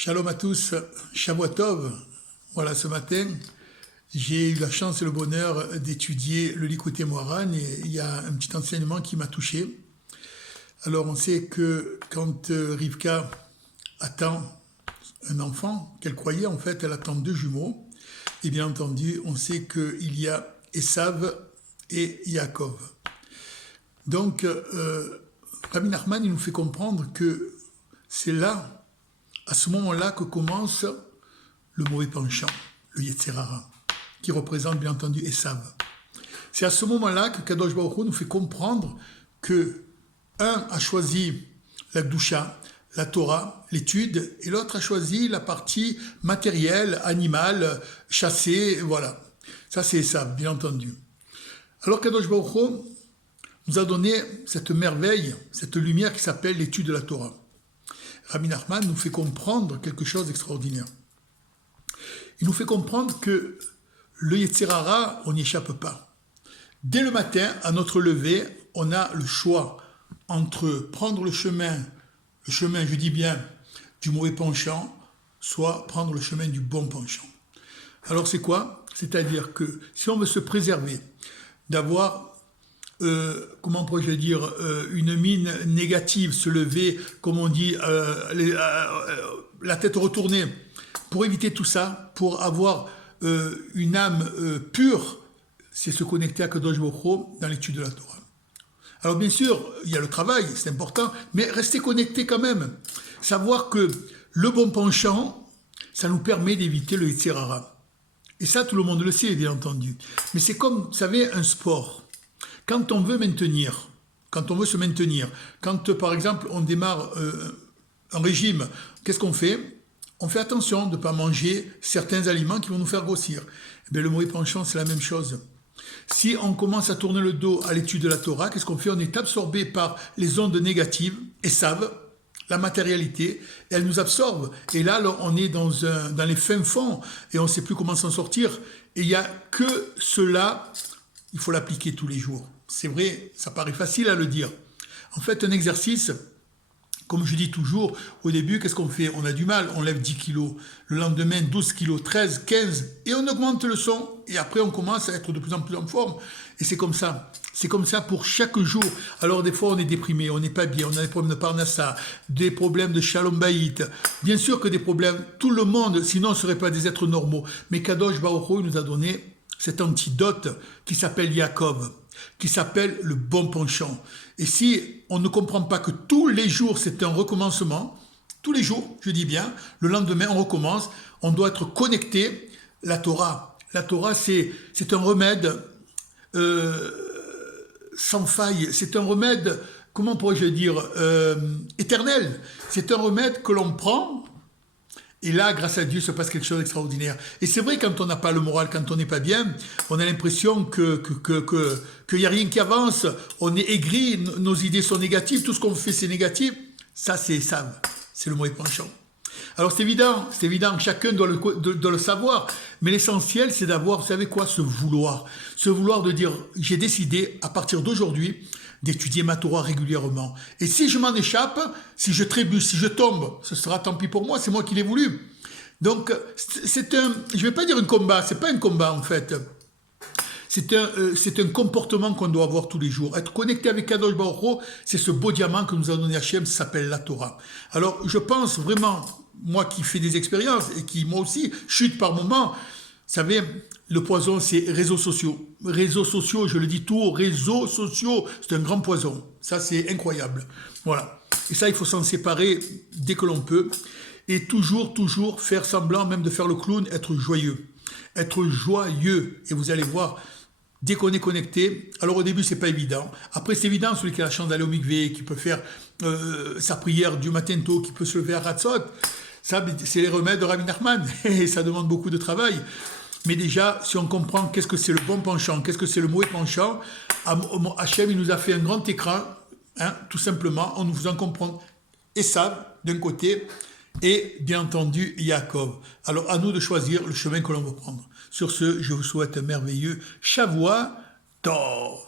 Shalom à tous, Shavua Tov. Voilà, ce matin, j'ai eu la chance et le bonheur d'étudier le Likutei Moharan et il y a un petit enseignement qui m'a touché. Alors, on sait que quand Rivka attend un enfant, qu'elle croyait en fait, elle attend deux jumeaux. Et bien entendu, on sait qu'il y a Esav et Yaakov. Donc, Rabbi Nachman, il nous fait comprendre que c'est là, à ce moment-là, que commence le mauvais penchant, le Yetzer Hara, qui représente bien entendu Esav. C'est à ce moment-là que Kadosh Baruch Hu nous fait comprendre que un a choisi la Gdusha, la Torah, l'étude, et l'autre a choisi la partie matérielle, animale, chassée, voilà. Ça c'est Esav, bien entendu. Alors Kadosh Baruch Hu nous a donné cette merveille, cette lumière qui s'appelle l'étude de la Torah. Rabbi Nachman nous fait comprendre quelque chose d'extraordinaire. Il nous fait comprendre que le Yetzer Hara, on n'y échappe pas. Dès le matin, à notre lever, on a le choix entre prendre le chemin, je dis bien, du mauvais penchant, soit prendre le chemin du bon penchant. Alors c'est quoi? C'est-à-dire que si on veut se préserver d'avoir comment pourrais-je dire, une mine négative, se lever, comme on dit, la tête retournée, pour éviter tout ça, pour avoir une âme pure, c'est se connecter à Kadosh Baruch Hu dans l'étude de la Torah. Alors bien sûr, il y a le travail, c'est important, mais rester connecté quand même. Savoir que le bon penchant, ça nous permet d'éviter le Yetzer Hara. Et ça, tout le monde le sait, bien entendu. Mais c'est comme, vous savez, un sport. Quand on veut se maintenir, quand par exemple on démarre un régime, qu'est-ce qu'on fait? On fait attention de ne pas manger certains aliments qui vont nous faire grossir. Eh bien, le mauvais penchant, c'est la même chose. Si on commence à tourner le dos à l'étude de la Torah, qu'est-ce qu'on fait? On est absorbé par les ondes négatives, Esav, la matérialité, et elle nous absorbe. Et là, alors, on est dans les fins fonds et on ne sait plus comment s'en sortir. Et il n'y a que cela, il faut l'appliquer tous les jours. C'est vrai, ça paraît facile à le dire. En fait, un exercice, comme je dis toujours, au début, qu'est-ce qu'on fait? On a du mal, on lève 10 kilos, le lendemain 12 kilos, 13, 15, et on augmente le son, et après on commence à être de plus en plus en forme. Et c'est comme ça. C'est comme ça pour chaque jour. Alors des fois on est déprimé, on n'est pas bien, on a des problèmes de Parnassa, des problèmes de Shalom Bayit. Bien sûr que des problèmes, tout le monde, sinon on ne serait pas des êtres normaux. Mais Kadosh Baruch Hu nous a donné cet antidote qui s'appelle Yaakov, qui s'appelle le bon penchant. Et si on ne comprend pas que tous les jours c'est un recommencement, tous les jours, je dis bien, le lendemain on recommence, on doit être connecté. La Torah, c'est un remède sans faille, c'est un remède, comment pourrais-je dire, éternel. C'est un remède que l'on prend. Et là, grâce à Dieu, se passe quelque chose d'extraordinaire. Et c'est vrai, quand on n'a pas le moral, quand on n'est pas bien, on a l'impression qu'il n'y a rien qui avance, on est aigri, nos idées sont négatives, tout ce qu'on fait, c'est négatif. Ça, c'est le mauvais penchant. Alors, c'est évident, chacun doit le savoir, mais l'essentiel, c'est d'avoir, vous savez quoi, ce vouloir de dire, j'ai décidé, à partir d'aujourd'hui, d'étudier ma Torah régulièrement. Et si je m'en échappe, si je trébuche, si je tombe, ce sera tant pis pour moi, c'est moi qui l'ai voulu. Donc, c'est je ne vais pas dire un combat, c'est pas un combat en fait. C'est un comportement qu'on doit avoir tous les jours. Être connecté avec Kadosh Baruch Hu, c'est ce beau diamant que nous a donné Hachem, ça s'appelle la Torah. Alors, je pense vraiment, moi qui fais des expériences et qui, moi aussi, chute par moments, vous savez, le poison, c'est réseaux sociaux. Réseaux sociaux, je le dis tout haut, réseaux sociaux, c'est un grand poison. Ça, c'est incroyable. Voilà. Et ça, il faut s'en séparer dès que l'on peut. Et toujours faire semblant, même de faire le clown, être joyeux. Être joyeux. Et vous allez voir, dès qu'on est connecté, alors au début, c'est pas évident. Après, c'est évident, celui qui a la chance d'aller au mikvé, qui peut faire sa prière du matin tôt, qui peut se lever à Ratzot. Ça, c'est les remèdes de Rabbi Nachman. Et ça demande beaucoup de travail. Mais déjà, si on comprend qu'est-ce que c'est le bon penchant, qu'est-ce que c'est le mauvais penchant, Hachem, il nous a fait un grand écran, hein, tout simplement, en nous faisant comprendre Esav d'un côté et bien entendu Yaakov. Alors à nous de choisir le chemin que l'on veut prendre. Sur ce, je vous souhaite un merveilleux Shavua Tov.